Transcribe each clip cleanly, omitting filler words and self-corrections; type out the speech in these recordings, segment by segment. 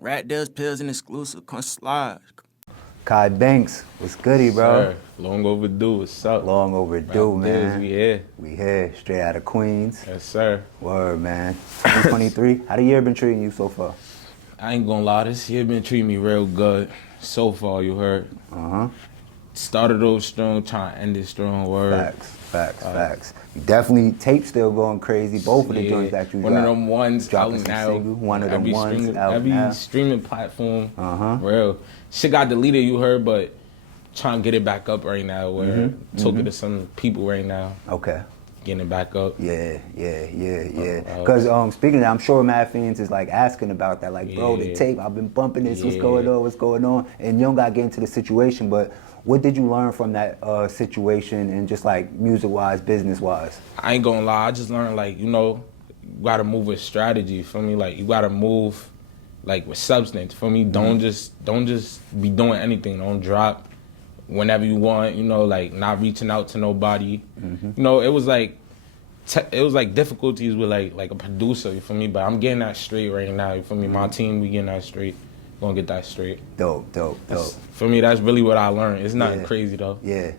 RapDillz Exclusive, come slide. Khyy Bankss, what's goody, bro? Sir, long overdue. What's up? Long overdue, man. We here. We here, straight out of Queens. Yes, sir. Word, man. 2023. How the year been treating you so far? I ain't gonna lie, this year been treating me real good. So far, you heard. Started off strong, trying to end it strong. Word. Facts. You definitely, tape still going crazy. Both of the joints that you One of them ones out now. Single, one of them ones out every now. streaming platform. Real. Shit got deleted, you heard, but trying to get it back up right now. Where talking to some people right now. Okay. Getting it back up. Yeah. Because speaking of that, I'm sure Mad Fiends is like asking about that. Like, bro, the tape, I've been bumping this. What's going on? And you don't got to get into the situation, but what did you learn from that situation and just like music-wise, business-wise? I ain't gonna lie, I just learned like, you gotta move with strategy, for me. Like, you gotta move like with substance, for me. Don't just be doing anything. Don't drop whenever you want, like not reaching out to nobody. It was like difficulties with like a producer, you feel me? But I'm getting that straight right now, you feel me? My team, we getting that straight. Gonna get that straight. Dope. For me, that's really what I learned. It's nothing crazy though. Yeah.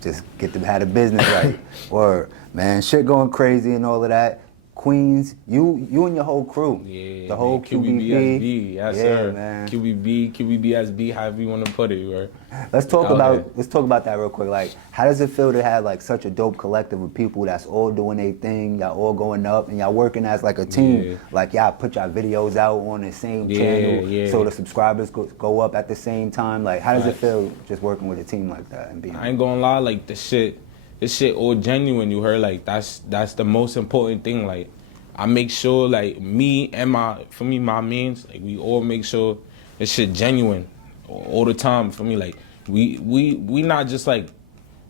Just get to have the business right. Word, man, shit going crazy and all of that. Queens, you and your whole crew. Yeah, the whole QBBSB, yes sir. Man. QBBSB, however you want to put it, right? Let's talk about that real quick. Like, how does it feel to have like such a dope collective of people that's all doing their thing, y'all all going up, and y'all working as like a team? Yeah. Like, y'all put y'all videos out on the same channel, so the subscribers go up at the same time. Like, how does it feel just working with a team like that and being? I ain't gonna lie, like this shit all genuine, you heard? Like, that's the most important thing. Like, I make sure, like, me and my mans, like, we all make sure this shit genuine all the time. For me, like, we not just like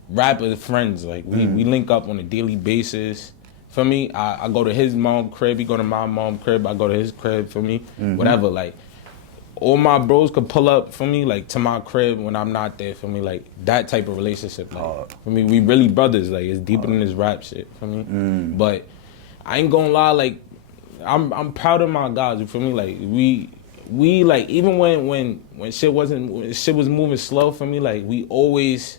rapper friends. Like, we link up on a daily basis. For me, I go to his mom crib, he go to my mom crib, I go to his crib, for me, whatever. Like, all my bros could pull up for me, like, to my crib when I'm not there, for me, like, that type of relationship. Like, for me, we really brothers. Like, it's deeper than this rap shit, for me. But I ain't gonna lie, like, I'm proud of my guys. You feel me? Like, we like, even when shit was moving slow, for me, like, we always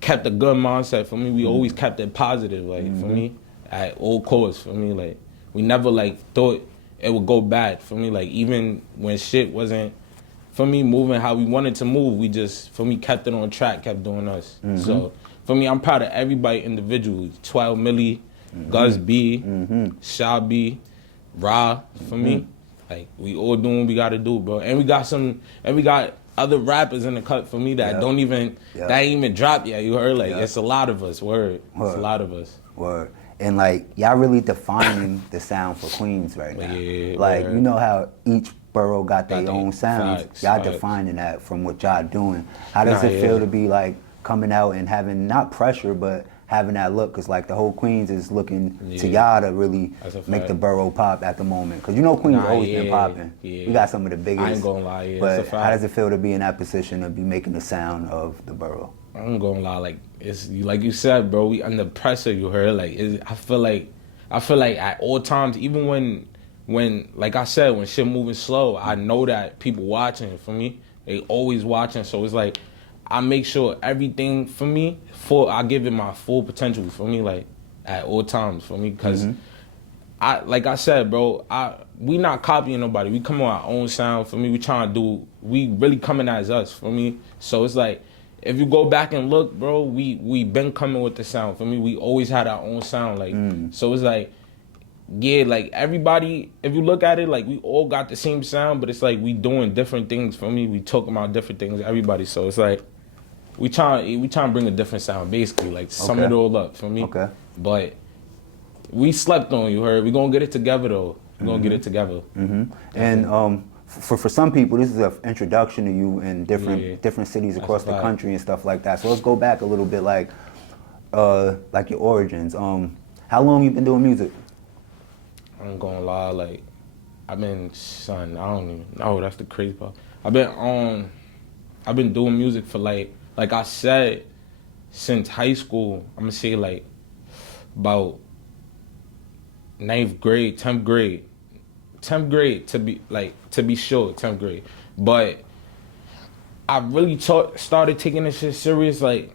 kept a good mindset. For me, we always kept it positive. Like, for me, at all costs. For me, like, we never like thought it would go bad. For me, like, even when shit wasn't, for me, moving how we wanted to move, we just, for me, kept it on track, kept doing us. So for me, I'm proud of everybody individually. 12 Millie. Gus B, Sha B, Ra, for me. Like, we all doing what we gotta do, bro. And we got other rappers in the cut, for me, that don't even, that ain't even dropped yet, you heard? Like, it's a lot of us, word. It's a lot of us. Word. And like, y'all really defining the sound for Queens right now. Yeah, like, word. you know how each borough got their own sounds? Y'all facts. defining that from what y'all doing. How does it feel to be like coming out and having, not pressure, but having that look? Because like, the whole Queens is looking to y'all to really make the borough pop at the moment. Because you know Queens always been popping. We got some of the biggest. I ain't gonna lie, but how does it feel to be in that position to be making the sound of the borough? I ain't gonna lie, like, it's like you said, bro, we under pressure, you heard? Like, I feel like at all times, even when like I said, when shit moving slow, I know that people watching. For me, they always watching. So it's like, I make sure everything, for me, I give it my full potential, for me, like, at all times, for me, because like I said, bro, we not copying nobody. We come on our own sound, for me. We really coming as us, for me. So it's like, if you go back and look, bro, we been coming with the sound, for me. We always had our own sound, like, so it's like, yeah, like, everybody, if you look at it, like, we all got the same sound, but it's like, we doing different things, for me. We talking about different things, everybody. So it's like, we trying to bring a different sound, basically, like, sum it all up, for me. But we slept on, you heard? We gonna get it together, though. We gonna get it together. And for some people, this is an introduction to you in different cities across the country and stuff like that. So let's go back a little bit, like your origins. How long you been doing music? I'm gonna lie, like, I don't even know, that's the crazy part. I've been doing music for like I said, since high school. I'm gonna say like about 9th grade, 10th grade. 10th grade to be sure, 10th grade. But I really started taking this shit serious like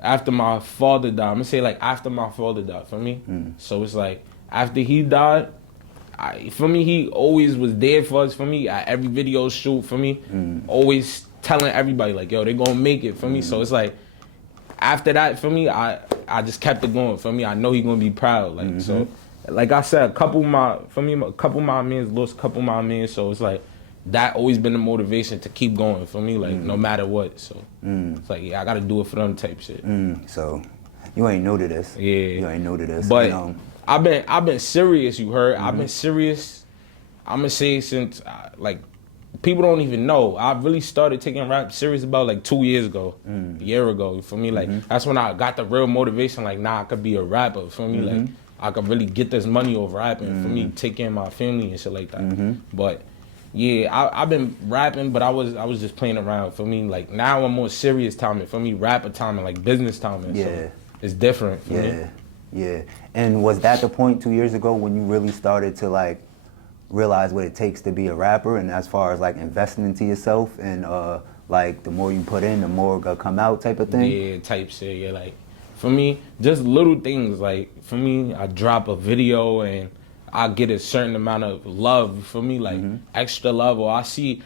after my father died. I'm gonna say like after my father died for me. So it's like after he died, for me, he always was there for us, for me, at every video shoot, for me, always telling everybody, like, yo, they gonna make it, for me. So it's like, after that, for me, I just kept it going, for me. I know he gonna be proud, like, so, like I said, a couple of my mans lost a couple of my mans, so it's like, that always been the motivation to keep going, for me, like, no matter what, so. It's like, yeah, I gotta do it for them type shit. So, you ain't new to this. Yeah. You ain't new to this. But, you know. I've been serious, you heard. I've been serious, I'm gonna say since, like, people don't even know. I really started taking rap serious about like 2 years ago, a year ago, for me. Like, that's when I got the real motivation, like, nah, I could be a rapper, for me. Like, I could really get this money over rapping, for me, take care of my family and shit like that. But, yeah, I've been rapping, but I was just playing around, for me. Like, now I'm more serious timing, for me, rapper timing, like business timing. Yeah. So it's different for me. Yeah. And was that the point 2 years ago when you really started to like realize what it takes to be a rapper, and as far as like investing into yourself and like the more you put in, the more gonna come out type of thing? Yeah, type shit. Yeah, like for me, just little things. Like for me, I drop a video and I get a certain amount of love. For me, like extra love. Or I see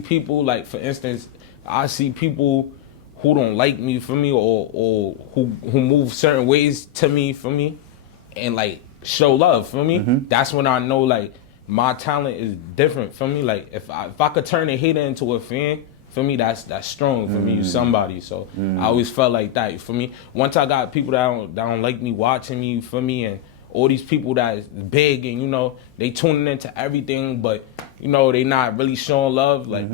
people, like for instance, I see people who don't like me, for me, or who move certain ways to me, for me, and like show love, for me. That's when I know like my talent is different, for me. Like if I could turn a hater into a fan, for me, that's strong, for me, you somebody. So I always felt like that, for me. Once I got people that don't like me watching me, for me, and all these people that is big and, you know, they tuning into everything, but, you know, they not really showing love. Like,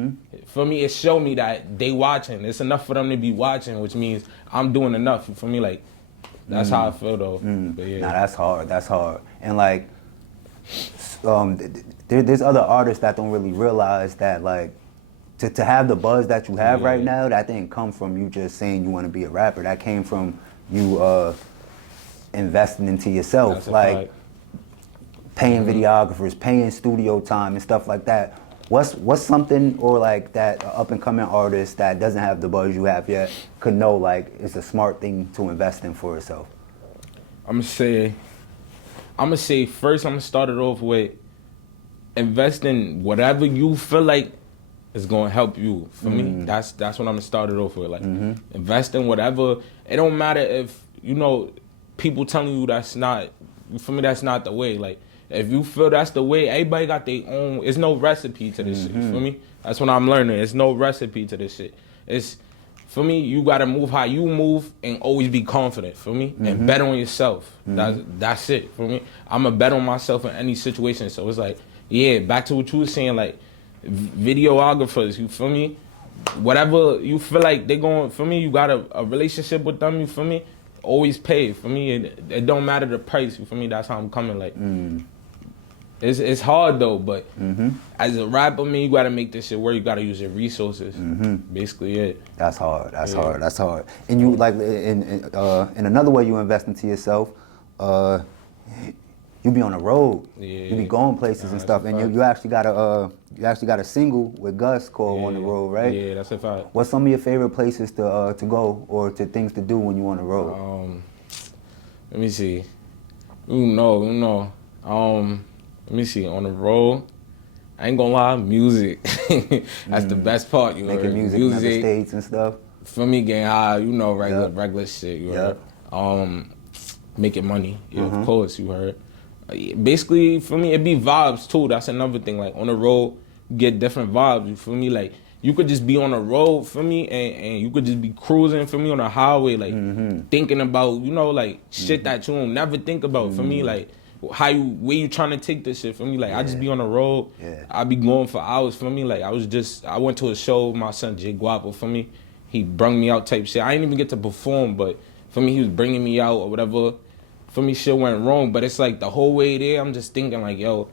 for me, it showed me that they watching. It's enough for them to be watching, which means I'm doing enough. For me, like, that's how I feel, though. But yeah. Nah, that's hard. And, like, there's other artists that don't really realize that, like, to have the buzz that you have right now, that didn't come from you just saying you want to be a rapper. That came from you investing into yourself, like paying videographers, paying studio time and stuff like that. What's something, or like that up and coming artist that doesn't have the buzz you have yet could know like it's a smart thing to invest in for itself? I'm gonna say first, I'm gonna start it off with invest in whatever you feel like is gonna help you. For me, that's what I'm gonna start it off with. Like invest in whatever. It don't matter if, you know, people telling you that's not, for me, that's not the way. Like, if you feel that's the way, everybody got their own, it's no recipe to this shit, for me. That's what I'm learning. It's no recipe to this shit. It's, for me, you gotta move how you move and always be confident, for me, and bet on yourself. That's it, for me. I'ma bet on myself in any situation. So it's like, yeah, back to what you were saying, like, videographers, you feel me? Whatever you feel like they going, for me, you got a relationship with them, you feel me? Always pay, for me. It don't matter the price, for me. That's how I'm coming. Like, it's hard though, but as a rapper, man, you gotta make this shit work. You gotta use your resources. Basically, it. That's hard. That's hard. And you like in another way you invest into yourself. You be on the road. You be going places and stuff, and you actually got a single with Gus called On the Road, right? Yeah, that's a fact. What's some of your favorite places to go or to things to do when you on the road? Let me see. Let me see. On the road, I ain't gonna lie, music. That's the best part. You Making music in other states and stuff. For me, getting high, you know, regular shit. You heard. Making money. Yeah, of course, you heard. Basically, for me, it be vibes too. That's another thing. Like on the road, you get different vibes. You feel me? Like you could just be on the road for me, and you could just be cruising for me on the highway, like thinking about, you know, like shit that you don't never think about. For me, like where you trying to take this shit. For me, like I just be on the road. I be going for hours. For me, like I went to a show with my son Jay Guapo. For me, he brung me out type shit. I didn't even get to perform, but for me, he was bringing me out or whatever. For me, shit went wrong, but it's like the whole way there, I'm just thinking like, yo,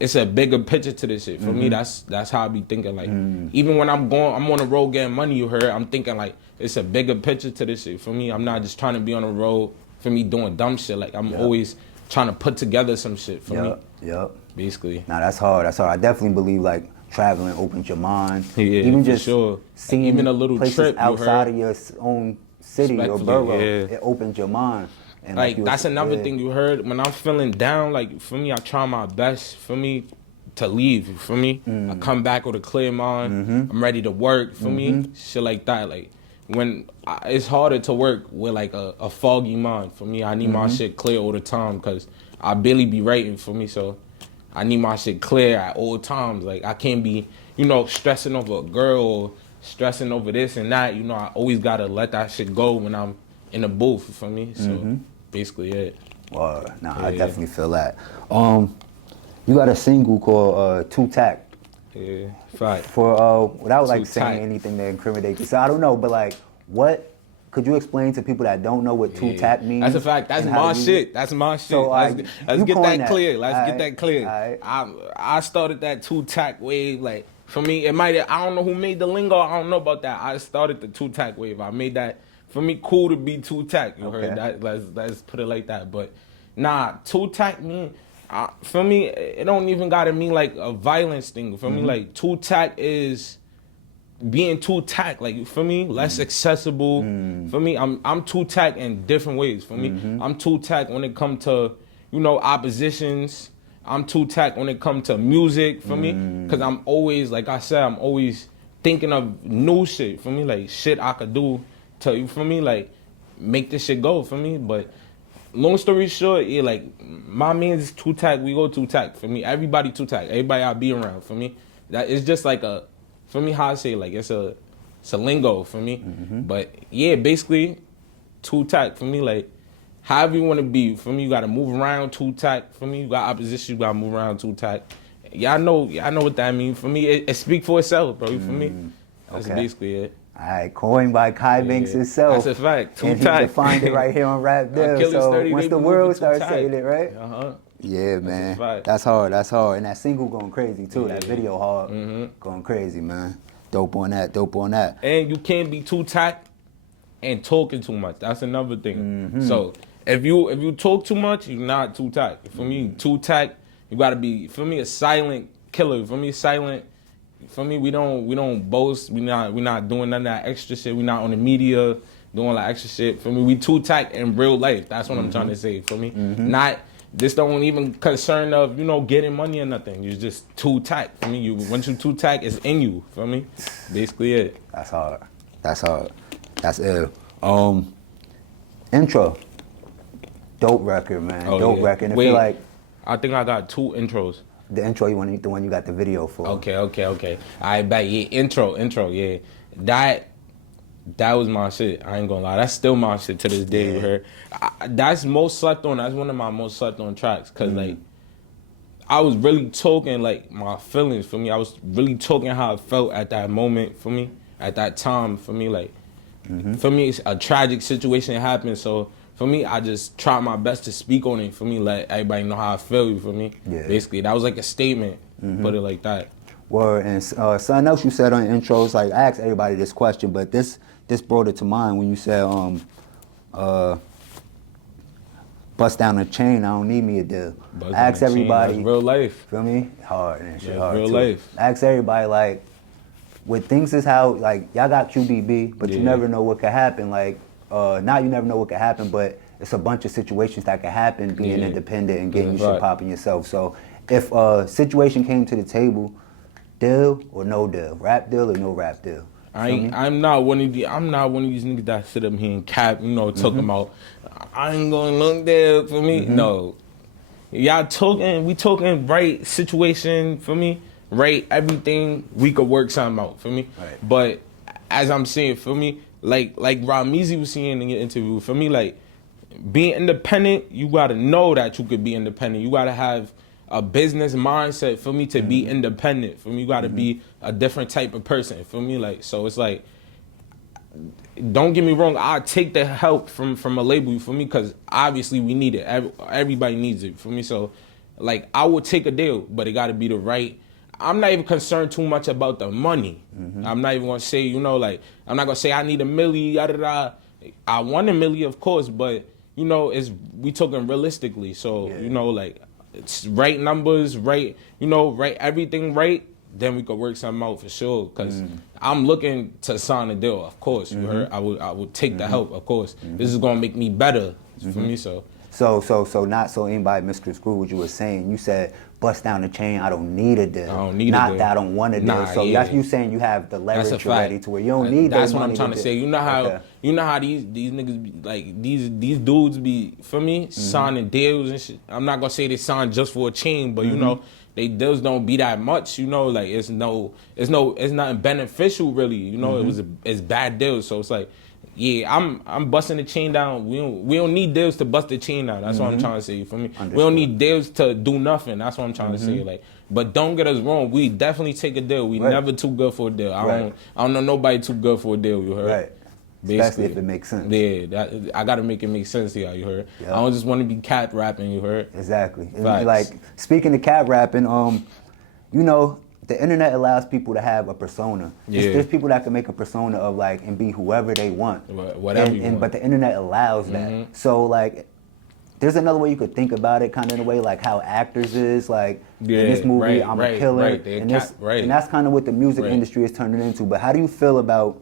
it's a bigger picture to this shit. For me, that's how I be thinking. Like, even when I'm on the road getting money, you heard, I'm thinking like, it's a bigger picture to this shit. For me, I'm not just trying to be on the road, for me, doing dumb shit. Like, I'm always trying to put together some shit for me. basically. Nah, that's hard. That's hard. I definitely believe like traveling opens your mind. Yeah, even for just sure. seeing Even a little places trip, you outside heard? of your own city or Respectfully, borough, yeah. it opens your mind. And Like, you that's was- another yeah. thing you heard. When I'm feeling down, like, for me, I try my best, for me, to leave, for me. I come back with a clear mind. I'm ready to work, for me. Shit like that. Like, it's harder to work with, like, a foggy mind. For me, I need my shit clear all the time because I barely be writing, for me. So I need my shit clear at all times. Like, I can't be, stressing over a girl or stressing over this and that. I always got to let that shit go when I'm in the booth, for me. So basically it. Nah, Yeah. I definitely feel that. You got a single called Tact. Yeah, fact. For without like Too saying tight. anything to incriminate you. So I don't know, but like, what could you explain to people that don't know what Tact means? That's a fact. That's and how my to use shit. it? That's my shit. So, let's you get coined that that. clear. Let's Alright, get that clear. alright. I started that Tact wave. Like, for me, it might. I don't know who made the lingo. I don't know about that. I started the Tact wave. I made that. For me, cool to be Tact. You heard that? Let's put it like that. But nah, Tact mean. For me, it don't even gotta mean like a violence thing. For me, like Tact is being Tact. Like, for me, less accessible. For me, I'm Tact in different ways. For me, I'm Tact when it come to oppositions. I'm Tact when it come to music. For me, because I'm always, like I said, I'm always thinking of new shit. For me, like shit I could do to you. For me, like make this shit go. For me, but. Long story short, yeah, like my man's Tact, we go Tact. For me, everybody Tact. Everybody I be around. For me, that it's just like for me, how I say, like it's a lingo for me. But yeah, basically, Tact for me, like however you want to be. For me, you gotta move around Tact. For me, you got opposition, you gotta move around Tact. Y'all know what that means. For me, it speak for itself, bro. For me, that's basically it. All right, coined by Khyy Bankss himself. That's a fact. And he defined it right here on RapDillz. So once the world starts saying it, right? Yeah, man. That's hard. That's hard. And that single going crazy too. That video hard. Going crazy, man. Dope on that. Dope on that. And you can't be Tact and talking too much. That's another thing. So if you talk too much, you're not Tact. For me, Tact, you gotta be. For me, a silent killer. For me, silent. For me, we don't boast. We not doing none of that extra shit. We not on the media doing like extra shit. For me, we Tact in real life. That's what I'm trying to say. For me, not this don't even concern of getting money or nothing. You're just Tact. For me, once you Tact, it's in you. For me, basically it. That's hard. That's hard. That's ill. Intro. Dope record, man. Dope record. And I feel like I think I got 2 intros. the intro the one you got the video for. Okay. I bet, yeah, intro, yeah. That was my shit. I ain't gonna lie. That's still my shit to this day. You heard? That's most slept on. That's one of my most slept on tracks. Cause like, I was really talking like my feelings for me. I was really talking how I felt at that moment for me, at that time for me. Like, for me, it's a tragic situation happened. So for me, I just tried my best to speak on it. For me, let everybody know how I feel. For me, basically, that was like a statement. Put it like that. Word. And something else you said on intros, like I asked everybody this question, but this brought it to mind when you said, bust down the chain, I don't need me a deal. I asked everybody. That's real life. Feel me? Hard and shit. That's Hard real too. life. I asked everybody, like, with things is how, like, y'all got QBB, but you never know what could happen. Like, not you never know what could happen, but it's a bunch of situations that could happen being independent and getting your shit popping yourself. So if a situation came to the table, deal or no deal, rap deal or no rap deal. I'm not one of these niggas that sit up here and cap, talking about I ain't gonna look there for me. No. Y'all talking, we talking right situation for me, right everything, we could work something out for me. Right. But as I'm saying, for me, like Ramizi was saying in your interview, for me, like being independent, you gotta know that you could be independent. You gotta have a business mindset for me to be independent. For me, you gotta be a different type of person. For me, like, so it's like, don't get me wrong, I take the help from a label for me, because obviously we need it. Everybody needs it for me. So, like, I would take a deal, but it gotta be the right. I'm not even concerned too much about the money. I'm not even gonna say, like, I'm not gonna say I need $1 million, yada da. I want $1 million, of course, but we talking realistically. So, like, it's right numbers, right, you know, right everything right, then we could work something out for sure. Cause I'm looking to sign a deal, of course. You heard? I would take the help, of course. This is gonna make me better for me. So not so anybody misconstrue what you were saying. You said bust down the chain. I don't need a deal. I don't need a not deal. that I don't want a deal. Nah, so yeah. that's you saying you have the that's a leverage fact. already to where you don't need. That's that what I'm money trying to say. You know how these niggas be, like these dudes be for me signing deals and shit. I'm not gonna say they sign just for a chain, but you know they deals don't be that much. You know, like it's nothing beneficial really. You know, it's bad deals. So it's like. Yeah, I'm busting the chain down. We don't need deals to bust the chain down. That's what I'm trying to say. You feel me? Understood. We don't need deals to do nothing. That's what I'm trying to say. Like, but don't get us wrong. We definitely take a deal. We never too good for a deal. I don't know nobody too good for a deal. You heard? Right. Basically, especially if it makes sense. Yeah, I gotta make it make sense to y'all. You heard? Yep. I don't just want to be cat rapping. You heard? Exactly. And Facts. like speaking of cat rapping, you know. The internet allows people to have a persona. Yeah. There's people that can make a persona of like and be whoever they want. Whatever you want. But the internet allows that. So like, there's another way you could think about it, kind of in a way like how actors is like in this movie I'm a killer, and that's kind of what the music industry is turning into. But how do you feel about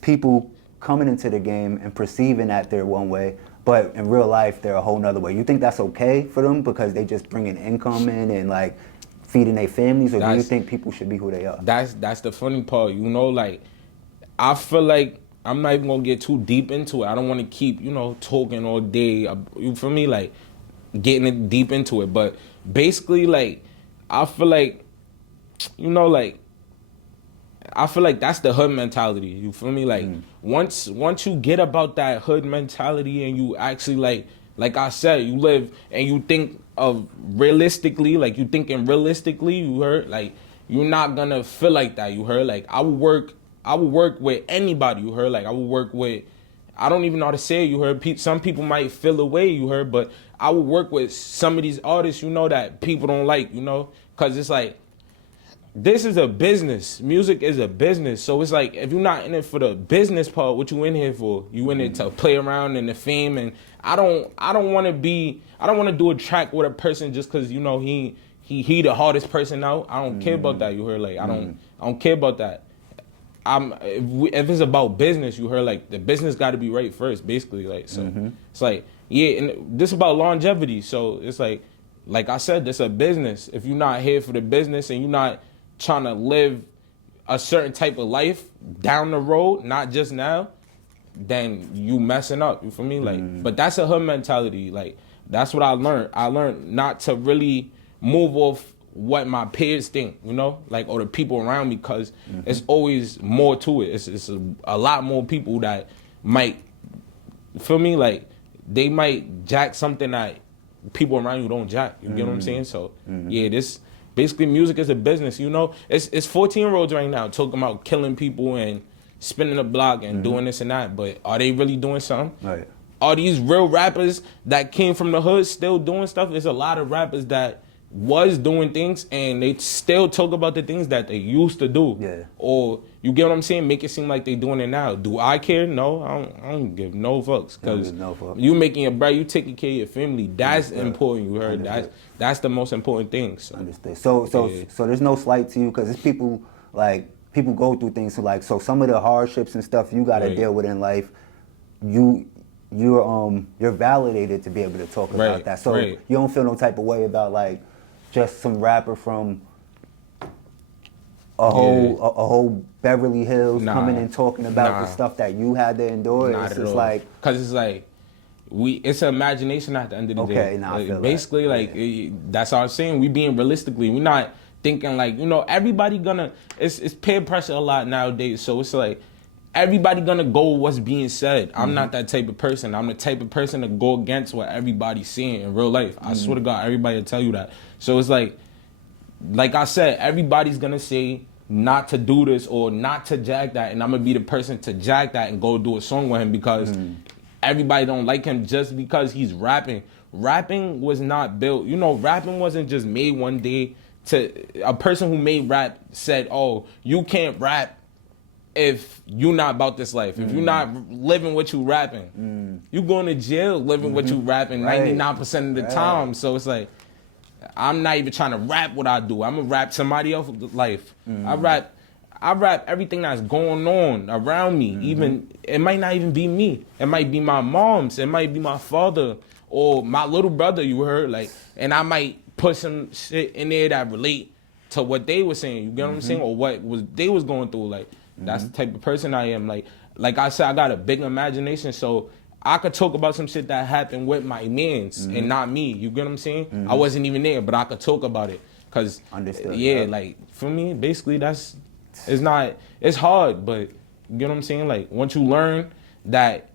people coming into the game and perceiving that they're one way, but in real life they're a whole nother way? You think that's okay for them because they just bring in income in and like feeding their families, or do you think people should be who they are? That's the funny part, you know. Like, I feel like I'm not even gonna get too deep into it. I don't want to keep, you know, talking all day. You feel me? Like, getting it deep into it. But basically, like, I feel like, you know, like, I feel like that's the hood mentality. You feel me? Like, once you get about that hood mentality and you actually like I said, you live and you think of realistically, like you thinking realistically, you heard? Like, you're not gonna feel like that, you heard? Like, I would work with anybody, you heard? Like, I would work with, I don't even know how to say it, you heard? Some people might feel away, you heard? But I would work with some of these artists, you know, that people don't like, you know? Because it's like, this is a business. Music is a business. So it's like, if you're not in it for the business part, what you in here for? You in it to play around in the fame. And I don't want to do a track with a person just because, you know, he the hardest person out. I don't care about that, you heard? Like, I don't care about that. If it's about business, you heard? Like, the business got to be right first, basically. Like, so it's like, yeah, and this about longevity. So it's like I said, this a business. If you're not here for the business and you're not trying to live a certain type of life down the road, not just now, then you messing up. You feel me? Like, but that's a hood mentality. Like, that's what I learned. I learned not to really move off what my peers think, you know, like, or the people around me, because it's always more to it. It's a lot more people that might, feel me? Like, they might jack something that people around you don't jack. You get what I'm saying? So yeah, this. Basically, music is a business, you know? It's 14-year-olds right now talking about killing people and spinning the block and doing this and that, but are they really doing something? Right. Are these real rappers that came from the hood still doing stuff? There's a lot of rappers that was doing things and they still talk about the things that they used to do. Yeah. Or, you get what I'm saying? Make it seem like they doing it now. Do I care? No, I don't give no fucks. Because you making your bread, you taking care of your family. That's important, you heard? That's the most important thing. So. Understood. So there's no slight to you, because it's people, like, people go through things, so some of the hardships and stuff you got to deal with in life, you're validated to be able to talk about that. So you don't feel no type of way about, like, just some rapper from a whole Beverly Hills coming and talking about the stuff that you had to endure. Not it's at just all. like, because it's like, it's an imagination at the end of the day. I feel basically, that. That's what I'm saying. We being realistically, we're not thinking like, you know, everybody gonna, it's peer pressure a lot nowadays. So it's like, everybody gonna go with what's being said. I'm not that type of person. I'm the type of person to go against what everybody's seeing in real life. I swear to God, everybody will tell you that. So it's like I said, everybody's gonna say not to do this or not to jack that, and I'm gonna be the person to jack that and go do a song with him because everybody don't like him just because he's rapping. Rapping was not built, you know, rapping wasn't just made one day. A person who made rap said, oh, you can't rap if you're not about this life. If you're not living what you rapping. You going to jail living what you rapping 99% of the time. So it's like, I'm not even trying to rap what I do. I'm gonna rap somebody else's life. I rap everything that's going on around me. Even it might not even be me. It might be my mom's. It might be my father or my little brother. You heard like, and I might put some shit in there that relate to what they were saying. You get what I'm saying, or what they was going through. Like that's the type of person I am. Like I said, I got a big imagination, so I could talk about some shit that happened with my mans and not me. You get what I'm saying? I wasn't even there, but I could talk about it. Cause Understood, yeah, yeah. like for me, basically it's hard, but you get what I'm saying? Like once you learn that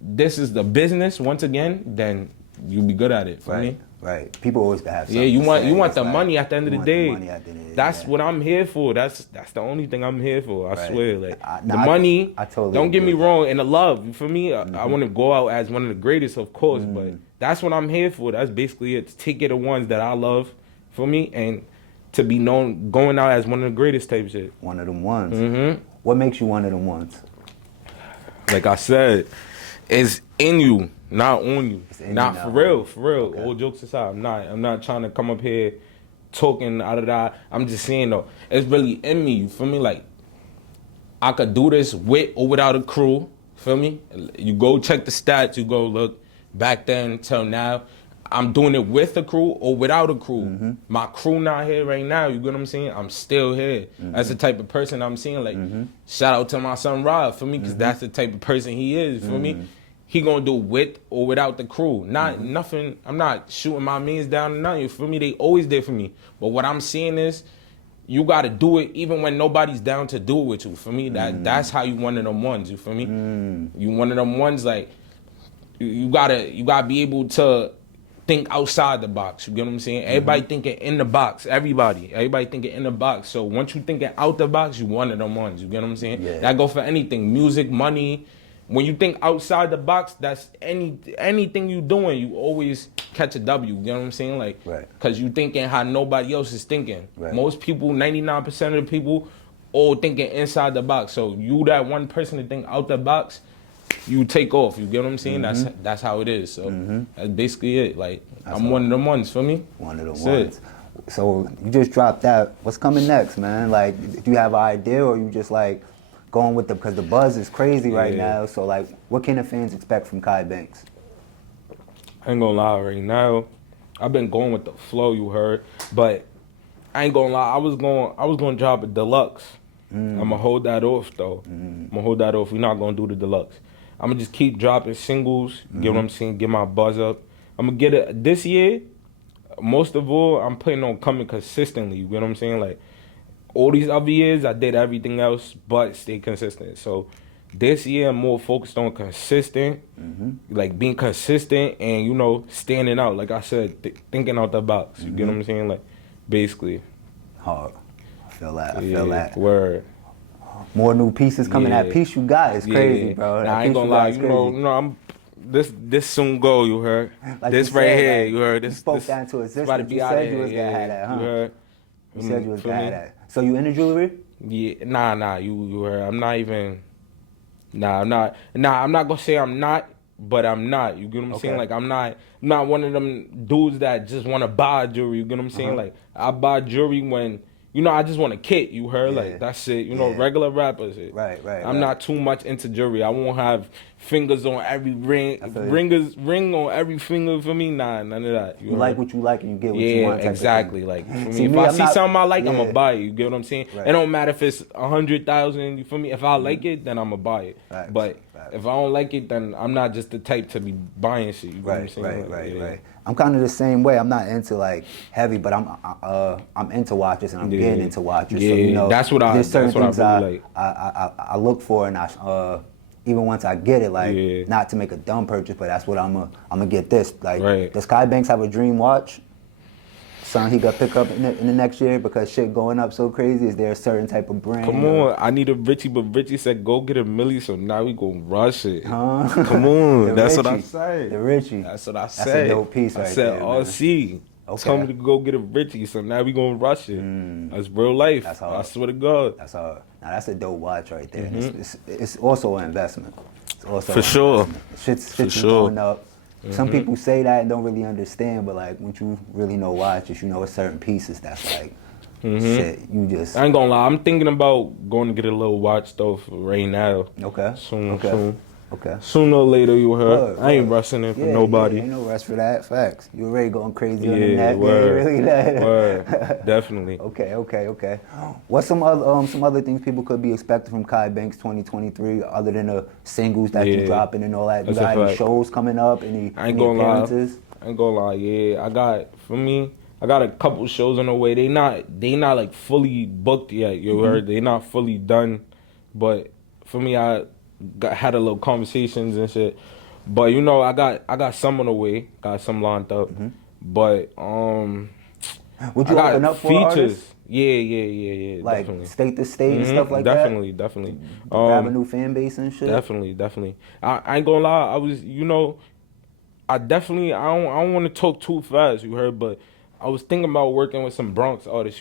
this is the business once again, then you'll be good at it for me. Right. People always gotta have something. Yeah, you to want say. you want It's the like, money at the end of you the want day. money at the end of the day, That's yeah. what I'm here for. That's the only thing I'm here for. I Right. swear. Like No, the money. I totally don't get me agree with wrong. And the love for me, I want to go out as one of the greatest, of course. But that's what I'm here for. That's basically it. To take care of the ones that I love for me, and to be known going out as one of the greatest type shit. One of them ones. What makes you one of them ones? Like I said, it's in you, not on you. in Not you, for not real, on for real. Okay. All jokes aside, I'm not trying to come up here talking out of that. I'm just saying though, it's really in me. You feel me? Like I could do this with or without a crew. Feel me? You go check the stats. You go look back then till now. I'm doing it with a crew or without a crew. My crew not here right now. You get what I'm saying? I'm still here. That's the type of person I'm seeing. Like, shout out to my son Rob for me, because that's the type of person he is. For me, he gonna do with or without the crew. Not nothing. I'm not shooting my means down or nothing. For me, they always there for me. But what I'm seeing is, you gotta do it even when nobody's down to do it with you. For me, that's how you one of them ones. You feel me? You one of them ones like you gotta be able to think outside the box. You get what I'm saying? Everybody thinking in the box. Everybody thinking in the box. So once you thinking out the box, you one of them ones. You get what I'm saying? Yeah. That go for anything, music, money. When you think outside the box, that's anything you doing, you always catch a W. You get what I'm saying? Like, because you thinking how nobody else is thinking. Right. Most people, 99% of the people, all thinking inside the box. So you that one person to think out the box, you take off. You get what I'm saying? That's how it is. So that's basically it. Like I'm one of them ones for me. One of the That's ones. it. So you just dropped that. What's coming next, man? Like, do you have an idea, or you just like going with because the buzz is crazy right now? So like, what can the fans expect from Khyy Bankss? I ain't gonna lie, right now, I've been going with the flow, you heard, but I ain't gonna lie, I was gonna drop a deluxe. I'ma hold that off though. I'ma hold that off. We're not gonna do the deluxe. I'ma just keep dropping singles, get what I'm saying, get my buzz up. I'ma get it this year. Most of all, I'm planning on coming consistently. You get what I'm saying? Like all these other years, I did everything else but stay consistent. So this year, I'm more focused on consistent, like being consistent and standing out. Like I said, thinking out the box. You get what I'm saying? Like basically. Hard. I feel that. I feel that. Word. More new pieces coming. That piece you got is crazy, bro. Nah, I ain't gonna lie. I'm this soon go. You heard? Like this you right said, here. Like, you heard? You This spoke this that into existence. about to be You out said of you was here. gonna have that, huh? You heard? You said you was feel gonna me? have that. So you into jewelry? Yeah, nah. You heard? I'm not even. Nah, I'm not. Nah, I'm not gonna say I'm not, but I'm not. You get what I'm saying? Like I'm not one of them dudes that just want to buy jewelry. You get what I'm saying? Like I buy jewelry when I just want a kit. You heard? Yeah. Like that's it. Regular rappers. Right. I'm not too much into jewelry. I won't have fingers on every ring, ring on every finger for me. Nah, none of that. You like what you like and you get what you want. Yeah, exactly. Like for me, if me, I I'm see not- something I like, yeah. I'ma buy it. You get what I'm saying? Right. It don't matter if it's 100,000. You feel me? If I like it, then I'ma buy it. Facts. But Facts. if I don't like it, then I'm not just the type to be buying shit. You get what I'm saying? Right. I'm kind of the same way. I'm not into like heavy, but I'm into watches and I'm getting into watches. Yeah, so, that's what I. there's certain That's what I really things like. I look for, and even once I get it, like not to make a dumb purchase, but that's what I'm gonna get this. Like, does Khyy Bankss have a dream watch? Something he got pick up in the next year because shit going up so crazy? Is there a certain type of brand? Come on, I need a Richie, but Richie said go get a Millie, so now we gonna rush it. Huh? Come on, that's what I Richie. said. The Richie. That's what I said. That's a dope piece right I said there, RC. Told me to go get a Richie, so now we gonna rush it. That's real life. That's hard. I swear to God. That's hard. Now that's a dope watch right there. It's also an investment. It's also For sure. Shit's sure. going up. Some people say that and don't really understand, but like once you really know why, it's just it's certain pieces that's like shit. You just I ain't gonna lie. I'm thinking about going to get a little watch though for right now. okay. Soon. Okay. Sooner or later, you heard. Word, I ain't word. rushing it for nobody. Yeah, ain't no rush for that. Facts. You already going crazy on the Yeah, net. word. Really that. Word. Definitely. Okay. What's some other things people could be expecting from Khyy Bankss 2023 other than the singles that you dropping and all that? You That's got a any fact. shows coming up? Any appearances? I ain't gonna lie. Yeah, I got a couple shows on the way. They not like fully booked yet. You heard? They not fully done, but for me, had a little conversations and shit. But I got some on the way. Got some lined up. But Would you open up for artists? Yeah. Like definitely. state to state and stuff like Definitely. Grab a new fan base and shit. Definitely. I ain't gonna lie. I was, I don't want to talk too fast. You heard, but I was thinking about working with some Bronx artists.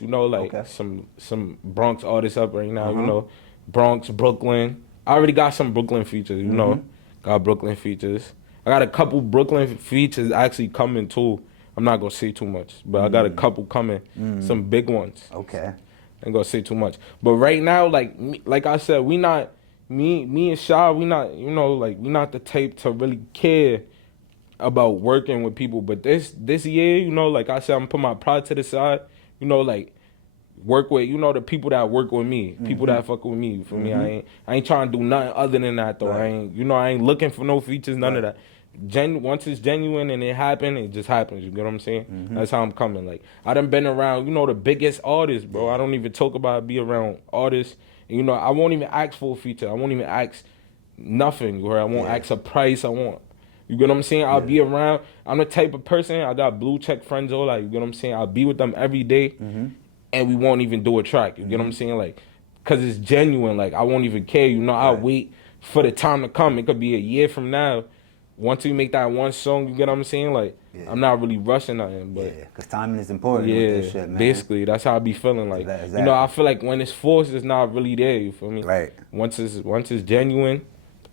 Some Bronx artists up right now. Bronx, Brooklyn. I already got some Brooklyn features. Got Brooklyn features. I got a couple Brooklyn features actually coming too. I'm not gonna say too much, but I got a couple coming. Some big ones. Okay. I ain't gonna say too much. But right now, like I said, we not me and Shy. We not we not the type to really care about working with people. But this year, like I said, I'm putting my pride to the side. Work with the people that work with me, people that fuck with me. For me, I ain't trying to do nothing other than that though. Right. I ain't looking for no features, none of that. Once it's genuine and it happen, it just happens. You get what I'm saying? That's how I'm coming. Like I done been around, the biggest artists, bro. I don't even talk about be around artists. And, I won't even ask for a feature. I won't even ask nothing. I won't ask a price. You get what I'm saying? I'll be around. I'm the type of person. I got blue check friends all that. You get what I'm saying? I'll be with them every day. And we won't even do a track. You get what I'm saying? Like, cause it's genuine. Like, I won't even care. I'll wait for the time to come. It could be a year from now. Once we make that one song, you get what I'm saying? Like, I'm not really rushing nothing. But cause timing is important with this shit, man. Basically, that's how I be feeling. Like, exactly. I feel like when it's forced, it's not really there. You feel me? Right. Once it's genuine,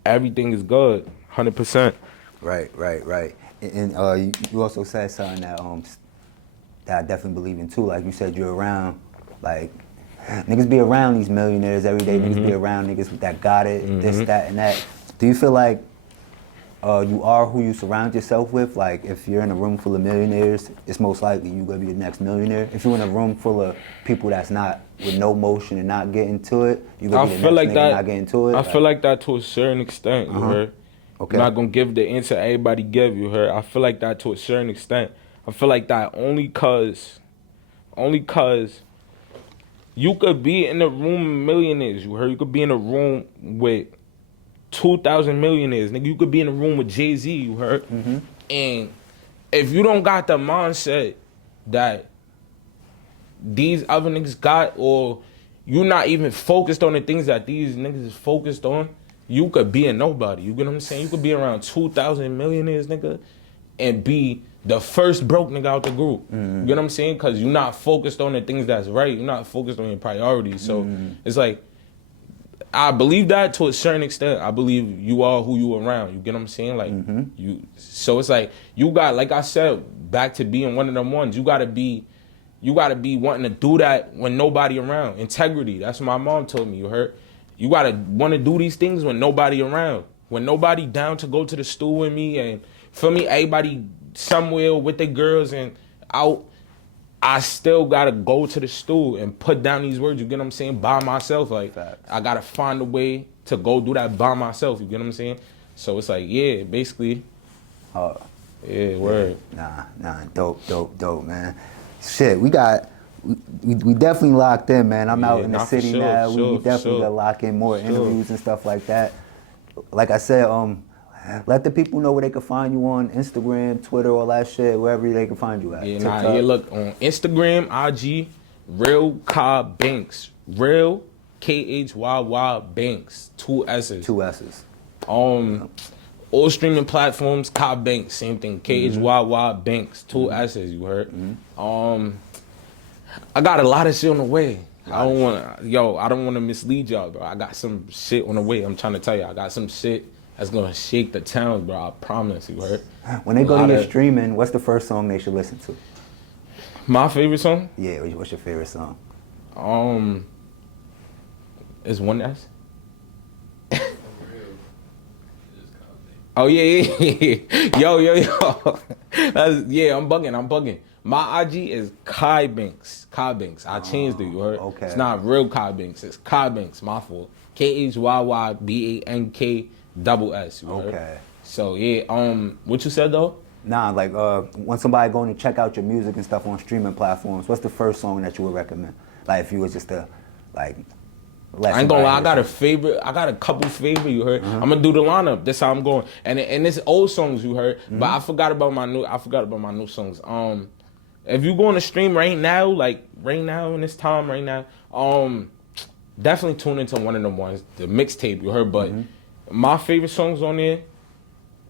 everything is good. 100%. Right. And you also said something that that I definitely believe in too. Like you said, you're around, like, niggas be around these millionaires every day. Niggas be around niggas that got it, this, that, and that. Do you feel like you are who you surround yourself with? Like, if you're in a room full of millionaires, it's most likely you're gonna be the next millionaire. If you're in a room full of people that's not with no motion and not getting to it, you're gonna be the next nigga not getting to it. I feel like that to a certain extent. You heard? Okay. I'm not gonna give the answer everybody give. You heard? I feel like that to a certain extent. I feel like that only cause you could be in a room with millionaires. You heard? You could be in a room with 2,000 millionaires. Nigga, you could be in a room with Jay-Z. You heard? And if you don't got the mindset that these other niggas got, or you not even focused on the things that these niggas is focused on, you could be a nobody. You get what I'm saying? You could be around 2,000 millionaires, nigga, and be the first broke nigga out the group. You get what I'm saying? Because you're not focused on the things that's right. You're not focused on your priorities. So it's like, I believe that to a certain extent. I believe you are who you around. You get what I'm saying? Like so it's like you got, like I said, back to being one of them ones. You gotta be wanting to do that when nobody around. Integrity. That's what my mom told me. You heard? You gotta want to do these things when nobody around. When nobody down to go to the stool with me, and for me, everybody somewhere with their girls and out, I still gotta go to the stool and put down these words, you get what I'm saying, by myself. Like, I gotta find a way to go do that by myself, you get what I'm saying? So it's like, yeah, basically. Yeah, word. Nah, dope, man. Shit, we definitely locked in, man. I'm out in the city now. We definitely gotta lock in more interviews and stuff like that. Like I said, let the people know where they can find you on Instagram, Twitter, all that shit, wherever they can find you at. Yeah, look, on Instagram, IG, Real Khyy Bankss. Real Khyy Bankss. 2 S's. 2 S's. All streaming platforms, Khyy Bankss, same thing. Khyy Bankss. 2 S's, you heard? I got a lot of shit on the way. I don't want to mislead y'all, bro. I got some shit on the way. I'm trying to tell you, I got some shit that's gonna shake the town, bro. I promise you, heard? When they go to your streaming, what's the first song they should listen to? My favorite song? Yeah, what's your favorite song? Is One S. Oh yeah. Yo. I'm bugging. My IG is Khyy Bankss. I changed it, you heard? Okay. It's not real Khyy Bankss, it's Khyy Bankss, my fault. KHYYBANKSS, you heard? Okay. So yeah, what you said though? Nah, like when somebody going to check out your music and stuff on streaming platforms, what's the first song that you would recommend? Like if you was just to like. I ain't gonna lie, I got a favorite. I got a couple favorite. You heard? I'm gonna do the lineup. That's how I'm going. And it's old songs you heard, but I forgot about my new songs. If you going to stream right now, like right now in this time right now, definitely tune into one of them ones, the mixtape you heard. But my favorite songs on there,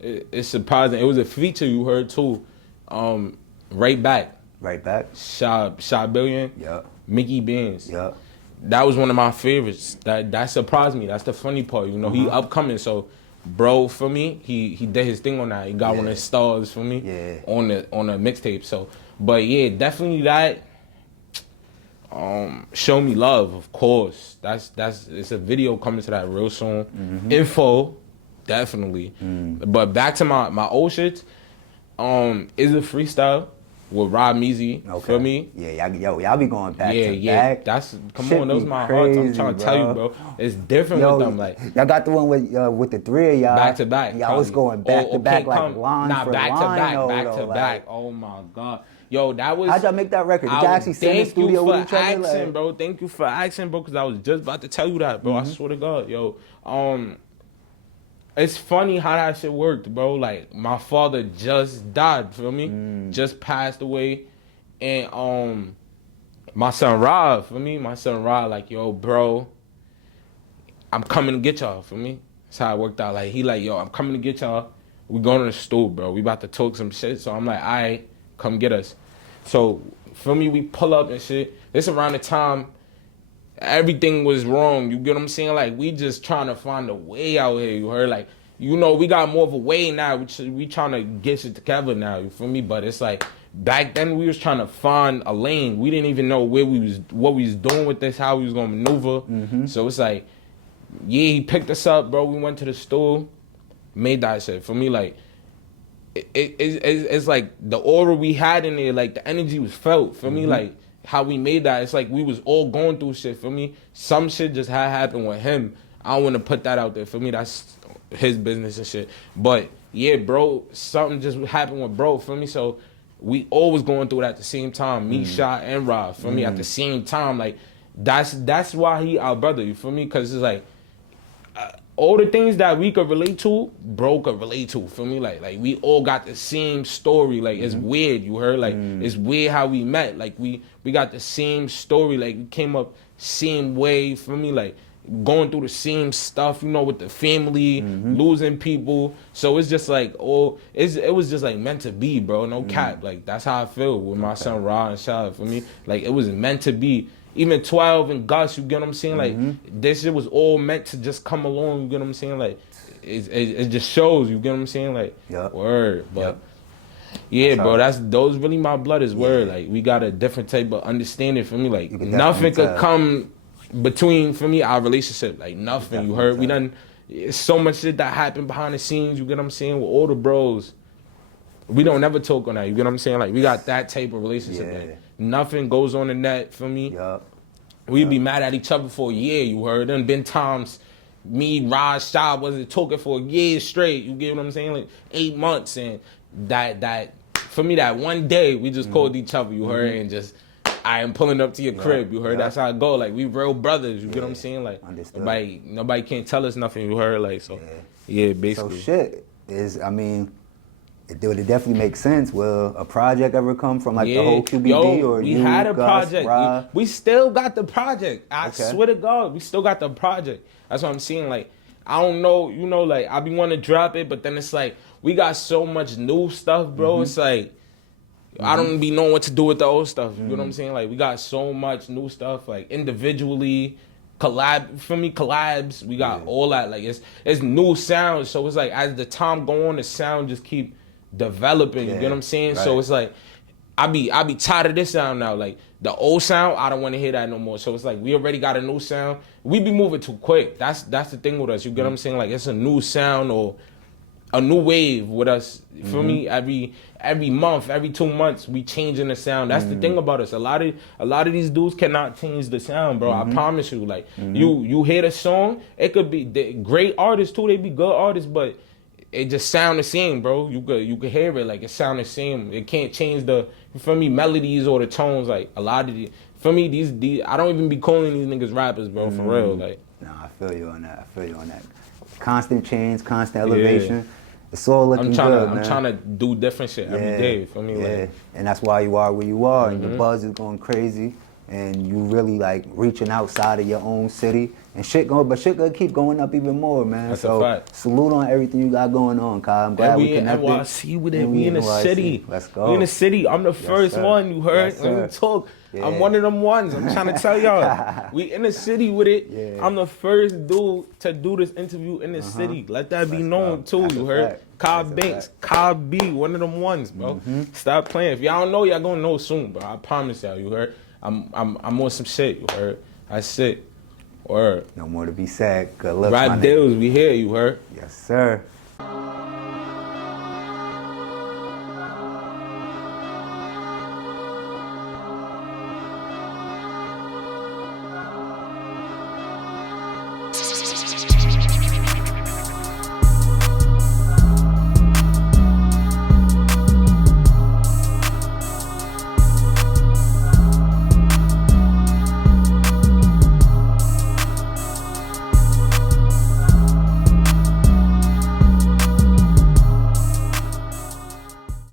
it's surprising. It was a feature you heard too. Right Back. Shy Billion. Yeah. Mickey Benz. Yeah. That was one of my favorites. That surprised me. That's the funny part. You know, he upcoming. So, bro, for me, he did his thing on that. He got one of his stars for me on the mixtape. So, but yeah, definitely that. Show Me Love, of course. That's it's a video coming to that real soon. Info, definitely. But back to my old shit. Is a freestyle. With Rob Meezy, feel me? Yeah, y'all be going back to back. Come on, those my hearts. I'm trying to tell you, bro. It's different with them, like. Y'all got the one with the three of y'all. Back to back. Y'all was going back to back, like line for line. Back to back. Oh my God. Yo, that was. How'd y'all make that record? Did y'all actually sit in the studio with each other? Thank you for asking, bro, because I was just about to tell you that, bro. I swear to God, yo. It's funny how that shit worked, bro. Like, my father just died, feel me? Just passed away. And my son Rob, feel me? My son Rob, like, yo, bro, I'm coming to get y'all, feel me? That's how it worked out. Like, he like, yo, I'm coming to get y'all. We going to the store, bro. We about to talk some shit. So I'm like, all right, come get us. So, feel me? We pull up and shit. This around the time everything was wrong, you get what I'm saying? Like, we just trying to find a way out here, you heard? Like, you know, we got more of a way now. We trying to get shit together now, you feel me? But it's like, back then we was trying to find a lane. We didn't even know what we was doing with this, how we was gonna maneuver. So it's like, yeah, he picked us up, bro. We went to the store, made that shit. For me, like, it's like the aura we had in there, like the energy was felt. For me, like, how we made that, it's like we was all going through shit, for me. Some shit just had happened with him. I don't want to put that out there. For me, that's his business and shit. But yeah, bro, something just happened with bro, for me. So we always going through it at the same time. Me, Shy, and Rob, for me, at the same time. Like, that's why he our brother, you feel me? Because it's like, all the things that we could relate to, bro could relate to, feel me? Like we all got the same story. Like, it's weird, you heard? Like, it's weird how we met. Like, we got the same story. Like, we came up same way, feel me? Like, going through the same stuff, you know, with the family, losing people. So it's just like, it was just like meant to be, bro. No cap. Like, that's how I feel with my son Ra and Shy, for me. Like, it was meant to be. Even 12 and Gus, you get what I'm saying? Like, this shit was all meant to just come along, you get what I'm saying? Like, it just shows, you get what I'm saying? Like, word. But yeah, bro, those really my blood is word. Like, we got a different type of understanding, for me. Like, nothing could come between, for me, our relationship. Like, nothing, you heard? We done, it's so much shit that happened behind the scenes, you get what I'm saying? With all the bros. We don't never talk on that, you get what I'm saying? Like, we got that type of relationship. Like, nothing goes on the net, for me. We'd be mad at each other for a year, you heard? There been times me, Raj, Shah wasn't talking for a year straight, you get what I'm saying? Like, 8 months, and that for me, that one day, we just called each other, you heard? And just, I am pulling up to your crib, you heard? That's how it go. Like, we real brothers, you get what I'm saying? Like, nobody can't tell us nothing, you heard? Like, so, yeah, basically. So shit is, I mean, would it definitely make sense? Will a project ever come from like the whole QBD or we you, had a Gus, project. We still got the project. I swear to God, we still got the project. That's what I'm saying. Like, I don't know, you know, like, I be wanting to drop it, but then it's like, we got so much new stuff, bro. It's like, I don't be knowing what to do with the old stuff. You know what I'm saying? Like, we got so much new stuff, like, individually, collabs. We got all that. Like it's new sounds. So it's like as the time go on, the sound just keep developing. You get what I'm saying? Right. So it's like I be tired of this sound now. Like the old sound, I don't want to hear that no more. So it's like we already got a new sound. We be moving too quick. That's the thing with us. You get what I'm saying? Like it's a new sound or a new wave with us. For me, every month, every 2 months, we changing the sound. That's the thing about us. A lot of these dudes cannot change the sound, bro. I promise you. Like you hear the song, it could be great artists too. They be good artists, but it just sound the same, bro. You could hear it like it sound the same. It can't change the melodies or the tones. Like a lot of these I don't even be calling these niggas rappers, bro. For real, like. Nah, I feel you on that. Constant change, constant elevation. It's all looking good, man. I'm trying to do different shit every day. For me, like. And that's why you are where you are, and your buzz is going crazy, and you really like reaching outside of your own city, and shit gonna keep going up even more, man. That's so a fact. Salute on everything you got going on, Kyle. I'm glad we connected. We in NYC with it. We in the city. Let's go. We in the city. I'm the first one. You heard? Yes, Let me talk. Yeah. I'm one of them ones. I'm trying to tell y'all. We in the city with it. Yeah. I'm the first dude to do this interview in the city. Let that be known too. That's you a heard? fact. Khyy That's a Bankss, Khyy B, one of them ones, bro. Stop playing. If y'all don't know, y'all gonna know soon, bro. I promise y'all. You heard? I'm on some shit. You heard? That's it. Word. No more to be said. Good luck, my nigga. RapDillz, we here. You heard? Yes, sir.